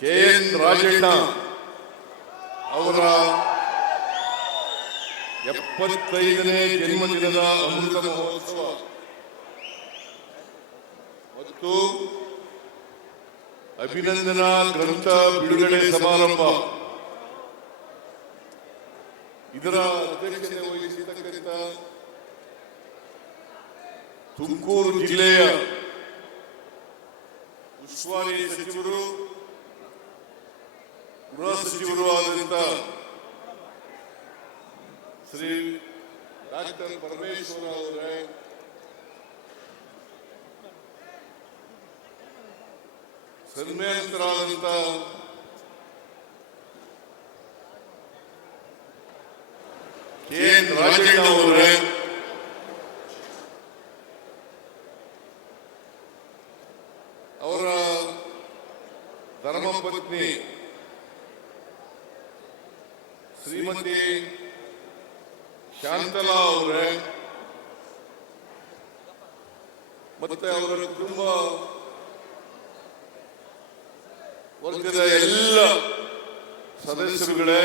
KN. Rajanna ಅವರ 75ನೇ ಜನ್ಮದಿನದ ಅಮೃತ ಮಹೋತ್ಸವ ಮತ್ತು ಅಭಿನಂದನಾ ಗ್ರಂಥ ಬಿಡುಗಡೆ ಸಮಾರಂಭ ಇದರ ಅಧ್ಯಕ್ಷತೆ ವಹಿಸಿರ್ತಕ್ಕಂಥ ತುಮಕೂರು ಜಿಲ್ಲೆಯ ಉಸ್ತುವಾರಿ ಸಚಿವರು ಗೃಹ ಸಚಿವರು ಆದಂತ ಶ್ರೀ ಡಾಕ್ಟರ್ ಪರಮೇಶ್ವರ ಅವರೇ, ಸನ್ಮಾನಿತರಾದಂತ ಕೆ.ಎನ್. ರಾಜಣ್ಣ ಅವರೇ, ಅವರ ಧರ್ಮಪತ್ನಿ ಶ್ರೀಮತಿ ಶಾಂತಲಾ ಅವರೇ ಮತ್ತೆ ಅವರ ಕುಟುಂಬ ವರ್ಗದ ಎಲ್ಲ ಸದಸ್ಯರುಗಳೇ,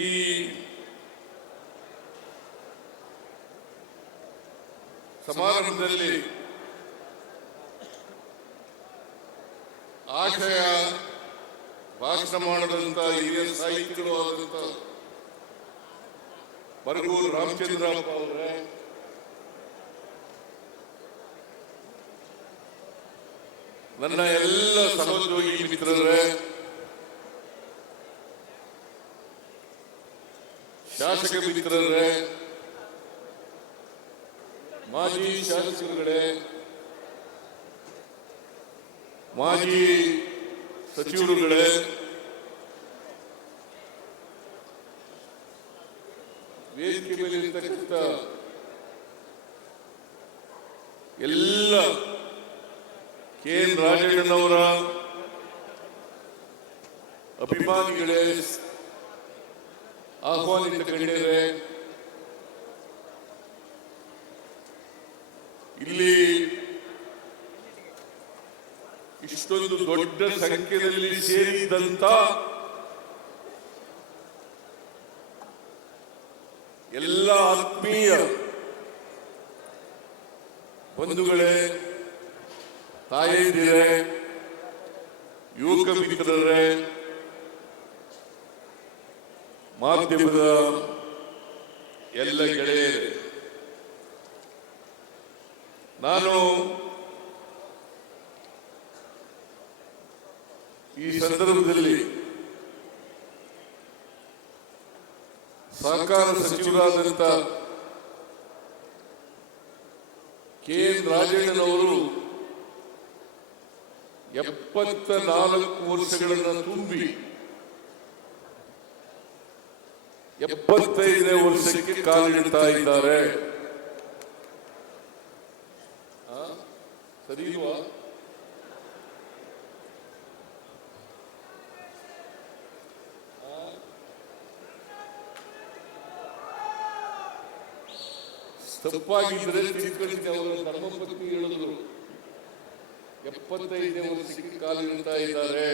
ಈ ಸಮಾರಂಭದಲ್ಲಿ ಆಶಯ ಭಾಷಣ ಮಾಡದಂತ ಹಿರಿಯ ಸಾಹಿತಿಗಳು ಆದಂತ ಬರಗೂರು ರಾಮಚಂದ್ರಪ್ಪ ಅವರೇ, ನನ್ನ ಎಲ್ಲ ಸಹೋದ್ಯೋಗಿ ಮಿತ್ರರೇ, ಶಾಸಕ ಮಿತ್ರರೇ, ಮಾಜಿ ಶಾಸಕರುಗಳೇ, ಮಾಜಿ ಸಚಿವರುಗಳೇ, ವೇದಿಕೆ ಮೇಲೆ ಇರತಕ್ಕಂಥ ಎಲ್ಲ ಕೆ.ಎನ್. ರಾಜಣ್ಣನವರ ಅಭಿಮಾನಿಗಳೇ, ಆಹ್ವಾನಿತ ಗಣ್ಯರೇ, ಇಲ್ಲಿ ಇಷ್ಟೊಂದು ದೊಡ್ಡ ಸಂಖ್ಯೆಯಲ್ಲಿ ಸೇರಿದಂತ ಎಲ್ಲ ಆತ್ಮೀಯ ಬಂಧುಗಳೇ, ತಾಯಂದಿರೇ, ಯುವಕ ಮಿತ್ರರೇ, ಮಾಧ್ಯಮದ ಎಲ್ಲ ಗೆಳೆಯರೇ, ನಾನು ಈ ಸಂದರ್ಭದಲ್ಲಿ ಸಹಕಾರ ಸಚಿವರಾದಂಥ ಕೆ.ಎನ್. ರಾಜಣ್ಣನವರು 74 ವರ್ಷಗಳನ್ನು ತುಂಬಿ 75ನೇ ವರ್ಷಕ್ಕೆ ಕಾಲಿಡ್ತಾ ಇದ್ದಾರೆ. ಸರಿ ಇಲ್ವಾ? ತಪ್ಪಾಗಿದ್ದರೆ ತಿಳ್ಕೊಳ್ಳಿ. ಅವರ ಧರ್ಮಪತ್ನಿ ಹೇಳಿದ್ರು 75ನೇ ವರ್ಷಕ್ಕೆ ಕಾಲಿಡ್ತಾ ಇದ್ದಾರೆ.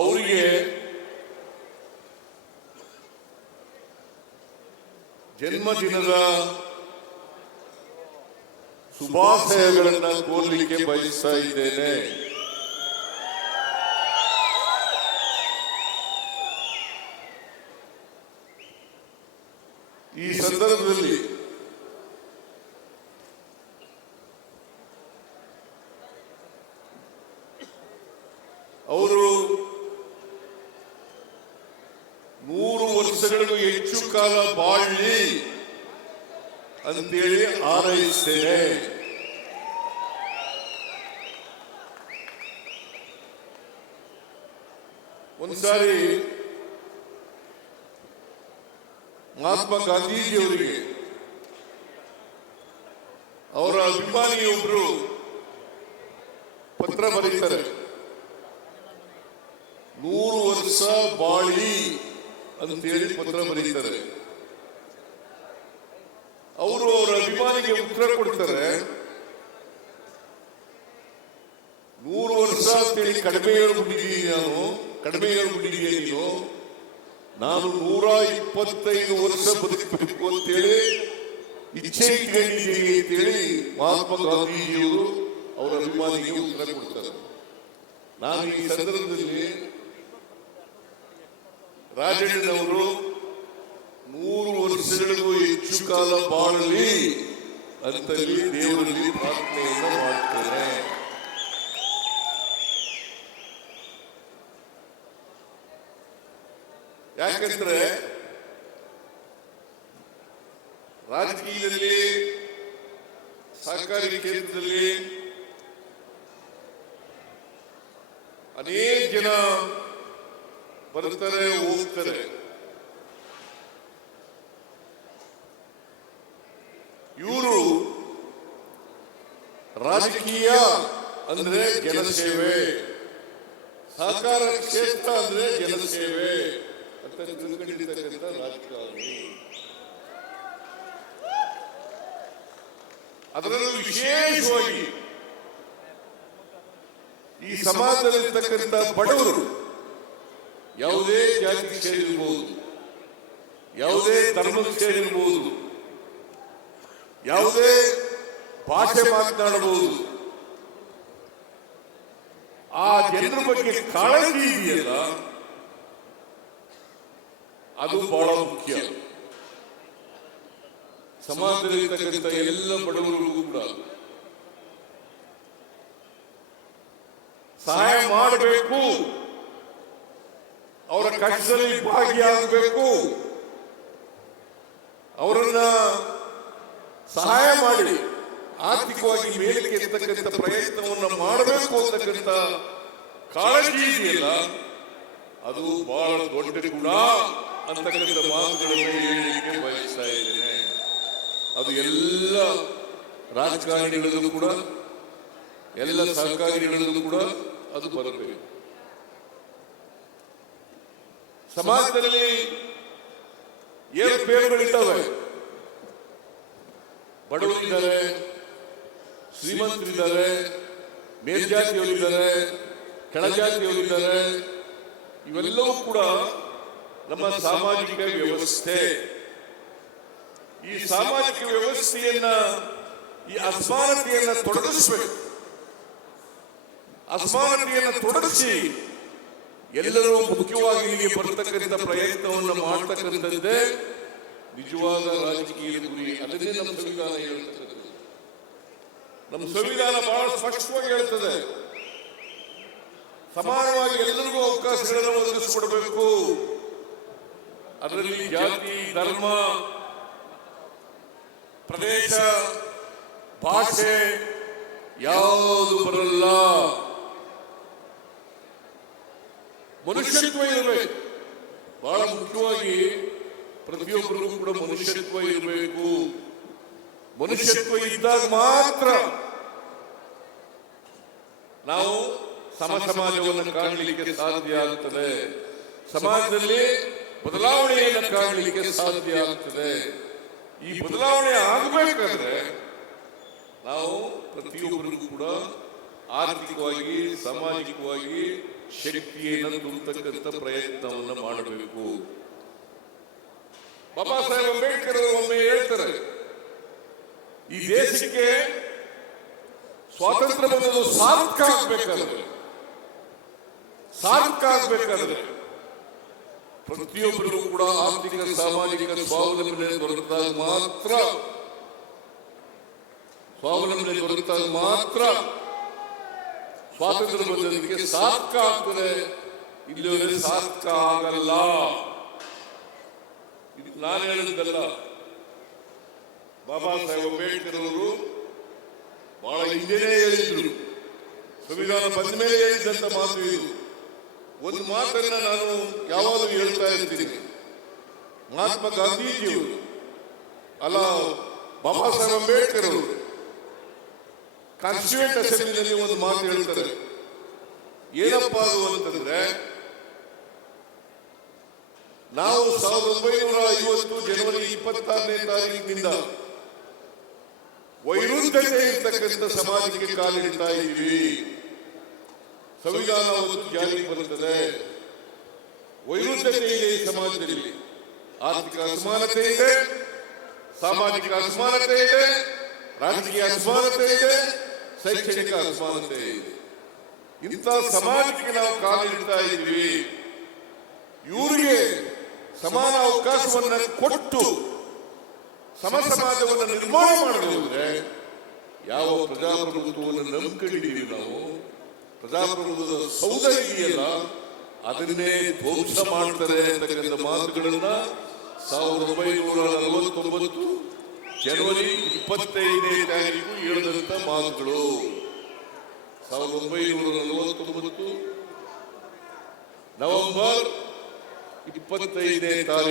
ಅವರಿಗೆ ಜನ್ಮದಿನದ ಶುಭಾಶಯಗಳನ್ನು ಕೋರಲಿಕ್ಕೆ ಬಯಸ್ತಾ ಇದ್ದೇನೆ. ಈ ಸಂದರ್ಭದಲ್ಲಿ ಅವರು 100 ವರ್ಷಗಳಿಗೂ ಹೆಚ್ಚು ಕಾಲ ಬಾಳಲಿ ಅಂತೇಳಿ ಹಾರೈಸ್ತೇನೆ. ಒಂದ್ಸಾರಿ ಮಹಾತ್ಮ ಗಾಂಧೀಜಿಯವರಿಗೆ ಅವರ ಅಭಿಮಾನಿಯೊಬ್ಬರು ಪತ್ರ ಬರೀತಾರೆ, 100 ವರ್ಷ ಬಾಳಿ ಅಂತೇಳಿ ಪತ್ರ ಬರೀತಾರೆ. ಅವರು ಅವರ ಅಭಿಮಾನಿಗೆ ಉತ್ತರ ಕೊಡ್ತಾರೆ, 100 ವರ್ಷ ಅಂತೇಳಿ ಕಡಿಮೆ ಹೇಳ್ಬಿಟ್ಟಿದ್ದೀನಿ ನೀನು, ನಾನು 125 ವರ್ಷ ಬದುಕಬೇಕು ಅಂತೇಳಿ ಇಚ್ಛೆ ಇಟ್ಕೊಂಡಿದ್ದೀನಿ ಅಂತೇಳಿ ಮಹಾತ್ಮ ಗಾಂಧೀಜಿಯವರು ಅವರ ಅಭಿಮಾನಿಗೆ ಉತ್ತರ ಕೊಡ್ತಾರೆ. ನಾನು ಈ ಸಂದರ್ಭದಲ್ಲಿ ರಾಜಣ್ಣನವರು 100 ವರ್ಷಗಳಿಗೂ ಹೆಚ್ಚು ಕಾಲ ಬಾಳಲಿ ಅಂತಲ್ಲಿ ದೇವರಲ್ಲಿ ಪ್ರಾರ್ಥನೆಯನ್ನ ಮಾಡ್ತೇನೆ. ಯಾಕಂದ್ರೆ ರಾಜಕೀಯದಲ್ಲಿ, ಸಹಕಾರಿ ಕ್ಷೇತ್ರದಲ್ಲಿ ಅನೇಕ ಜನ ಬರ್ತಾರೆ ಹೋಗ್ತಾರೆ. ಇವರು ರಾಜಕೀಯ ಅಂದ್ರೆ ಜನಸೇವೆ, ಸಹಕಾರ ಕ್ಷೇತ್ರ ಅಂದ್ರೆ ಜನಸೇವೆ ಅಂತ ತಿಳ್ಕೊಂಡಿರ್ತಕ್ಕಂಥ ರಾಜಕಾರಣಿ. ಅದರಲ್ಲೂ ವಿಶೇಷವಾಗಿ ಈ ಸಮಾಜದಲ್ಲಿರ್ತಕ್ಕಂಥ ಬಡವರು, ಯಾವುದೇ ಜಾತಿಗೆ ಸೇರಿರ್ಬೋದು, ಯಾವುದೇ ಧರ್ಮಕ್ಕೆ ಸೇರಿರ್ಬೋದು, ಯಾವುದೇ ಭಾಷೆ ಮಾತನಾಡಬಹುದು, ಆ ಜನರ ಬಗ್ಗೆ ಕಾಳಜಿ ಇದೆಯಲ್ಲ, ಅದು ಬಹಳ ಮುಖ್ಯ. ಸಮಾಜದಲ್ಲಿರ್ತಕ್ಕಂಥ ಎಲ್ಲ ಬಡವರಿಗೂ ಕೂಡ ಸಹಾಯ ಮಾಡಬೇಕು, ಅವರ ಕಷ್ಟದಲ್ಲಿ ಭಾಗಿಯಾಗಬೇಕು, ಅವರನ್ನ ಸಹಾಯ ಮಾಡಿ ಆರ್ಥಿಕವಾಗಿ ಮೇಲಕ್ಕೆ ಎತ್ತಕ್ಕಂಥ ಪ್ರಯತ್ನವನ್ನು ಮಾಡಬೇಕು ಅಂತಕ್ಕಂಥ ಕಾಳಜಿ ಇದೆಯಲ್ಲ, ಅದು ಬಹಳ ದೊಡ್ಡ ಗುಣ ಅಂತಕ್ಕಂಥ ಮಾತುಗಳನ್ನು ಹೇಳಲಿಕ್ಕೆ ಬಯಸ್ತಾ ಇದ್ದೇನೆ. ಅದು ಎಲ್ಲ ರಾಜಕಾರಣಿಗಳಲ್ಲೂ ಕೂಡ, ಎಲ್ಲ ಸಹಕಾರಿಗಳಲ್ಲೂ ಕೂಡ ಅದು ಬರಬೇಕು. ಸಮಾಜದಲ್ಲಿ ಏರುಪೇರುಗಳಿದ್ದಾವೆ. ಬಡವರಿದ್ದಾರೆ, ಶ್ರೀಮಂತರಿದ್ದಾರೆ, ಮೇಲ್ಜಾತಿಯವರಿದ್ದಾರೆ, ಕೆಳಜಾತಿಯವರಿದ್ದಾರೆ. ಇವೆಲ್ಲವೂ ಕೂಡ ನಮ್ಮ ಸಾಮಾಜಿಕ ವ್ಯವಸ್ಥೆ. ಈ ಸಾಮಾಜಿಕ ವ್ಯವಸ್ಥೆಯನ್ನ, ಈ ಅಸಮಾನತೆಯನ್ನ ತೊಡಗಿಸಬೇಕು. ಅಸಮಾನತೆಯನ್ನು ತೊಡಗಿಸಿ ಎಲ್ಲರೂ ಮುಖ್ಯವಾಗಿ ಇಲ್ಲಿಗೆ ಬರತಕ್ಕಂಥ ಪ್ರಯತ್ನವನ್ನು ಮಾಡತಕ್ಕಂಥದ್ದೇ ನಿಜವಾದ ರಾಜಕೀಯದ ಗುರಿ. ಅದನ್ನೇ ನಮ್ಮ ಸಂವಿಧಾನ ಹೇಳ್ತದೆ. ನಮ್ಮ ಸಂವಿಧಾನ ಬಹಳ ಸ್ಪಷ್ಟವಾಗಿ ಹೇಳ್ತದೆ, ಸಮಾನವಾಗಿ ಎಲ್ಲರಿಗೂ ಅವಕಾಶಗಳನ್ನು ಒದಗಿಸಿಕೊಡಬೇಕು. ಅದರಲ್ಲಿ ಜಾತಿ, ಧರ್ಮ, ಪ್ರದೇಶ, ಭಾಷೆ ಯಾವುದು ಬರಲ್ಲ. ಮನುಷ್ಯತ್ವ ಇರಬೇಕು. ಬಹಳ ಮುಖ್ಯವಾಗಿ ಪ್ರತಿಯೊಬ್ಬರಿಗೂ ಕೂಡ ಮನುಷ್ಯತ್ವ ಇರಬೇಕು. ಮನುಷ್ಯತ್ವ ಇದ್ದಾಗ ಮಾತ್ರ ನಾವು ಸಮಾಜವನ್ನು ಕಾಣಲಿಕ್ಕೆ ಸಾಧ್ಯ ಆಗ್ತದೆ. ಸಮಾಜದಲ್ಲಿ ಬದಲಾವಣೆಯನ್ನು ಕಾಣಲಿಕ್ಕೆ ಸಾಧ್ಯ ಆಗ್ತದೆ. ಈ ಬದಲಾವಣೆ ಆಗಬೇಕಾದ್ರೆ ನಾವು ಪ್ರತಿಯೊಬ್ಬರಿಗೂ ಕೂಡ ಆರ್ಥಿಕವಾಗಿ, ಸಾಮಾಜಿಕವಾಗಿ ಶಕ್ತಿಯನ್ನು ತುಂಬತಕ್ಕಂಥ ಪ್ರಯತ್ನವನ್ನು ಮಾಡಬೇಕು. ಬಾಬಾ ಸಾಹೇಬ್ ಅಂಬೇಡ್ಕರ್ ಒಮ್ಮೆ ಹೇಳ್ತಾರೆ, ಈ ದೇಶಕ್ಕೆ ಸ್ವಾತಂತ್ರ್ಯ ಬಂದದ್ದು ಸಾರ್ಥಕ ಆಗ್ಬೇಕಾದ್ರೆ ಪ್ರತಿಯೊಬ್ಬರಿಗೂ ಕೂಡ ಆರ್ಥಿಕ, ಸಾಮಾಜಿಕ ಸ್ವಾವಲಂಬನೆ ದೊರೆತಾಗ ಮಾತ್ರ ಸ್ವಾತಂತ್ರ್ಯ ಬಂದದಕ್ಕೆ ಸಾರ್ಥಕ ಆಗ್ತದೆ. ಇಲ್ಲಿವರೆಗೆ ಸಾರ್ಥಕ ಆಗಲ್ಲ. ಇದು ನಾನು ಹೇಳಿದ್ದಲ್ಲ, ಬಾಬಾ ಸಾಹೇಬ್ ಅಂಬೇಡ್ಕರ್ ಅವರು ಬಹಳ ಹಿಂದೆನೇ ಹೇಳಿದ್ರು. ಸಂವಿಧಾನ ಬಂದ ಮೇಲೆ ಹೇಳಿದಂತ ಮಾತು ಇದು. ಒಂದು ಮಾತನ್ನ ನಾನು ಯಾವಾಗಲೂ ಹೇಳ್ತಾ ಇರ್ತೀನಿ. ಮಹಾತ್ಮ ಗಾಂಧೀಜಿಯವರು ಅಲ್ಲ, ಬಾಬಾ ಸಾಹೇಬ್ ಅಂಬೇಡ್ಕರ್ ಅವರು ಕಾನ್ಸ್ಟಿಟ್ಯೂಂಟ್ ಅಸೆಂಬ್ಲಿನಲ್ಲಿ ಒಂದು ಮಾತು ಹೇಳ್ತಾರೆ. ಏನಪ್ಪ ಅದು ಅಂತಂದ್ರೆ, ನಾವು 1950 ಜನವರಿ 26ನೇ ತಾರೀಕಿನಿಂದ ವೈರುಧ್ಯತೆ ಇರ್ತಕ್ಕಂಥ ಸಮಾಜಕ್ಕೆ ಕಾಲಿಡ್ತಾ ಇದ್ದೀವಿ. ಸಂವಿಧಾನ ಒಂದು ಜಾರಿಗೆ ಬರುತ್ತದೆ. ವೈರುಧ್ಯತೆ ಇದೆ ಈ ಸಮಾಜದಲ್ಲಿ. ಆರ್ಥಿಕ ಅಸಮಾನತೆ ಇದೆ, ಸಾಮಾಜಿಕ ಅಸಮಾನತೆ ಇದೆ, ರಾಜಕೀಯ ಅಸಮಾನತೆ ಇದೆ, ಶೈಕ್ಷಣಿಕ ಅಸಮಾನತೆ ಇದೆ. ಇಂಥ ಸಮಾಜಕ್ಕೆ ನಾವು ಕಾಲಿಡ್ತಾ ಇದ್ದೀವಿ. ಇವರಿಗೆ ಸಮಾನ ಅವಕಾಶವನ್ನು ಕೊಟ್ಟು ಸಮ ಸಮಾಜವನ್ನು ನಿರ್ಮಾಣ ಮಾಡದಿದ್ರೆ ಯಾವ ಪ್ರಜಾಪ್ರಭುತ್ವವನ್ನು ನಂಬಿಕೊಂಡಿದ್ದೀವಿ ನಾವು? ಪ್ರಜಾಪ್ರಭುತ್ವದ ಸೌಧ ಇದೆಯಲ್ಲ, ಅದನ್ನೇ ಧ್ವಂಸ ಮಾಡ್ತಾರೆ ಅಂತಕ್ಕಂಥ ಮಾತುಗಳನ್ನ 1949 ಜನವರಿ 25ನೇ ತಾರೀಕು ಹೇಳಿದಂತ ಮಾತುಗಳು. 1949 ನವೆಂಬರ್ 25ನೇ ತಾರೀಕು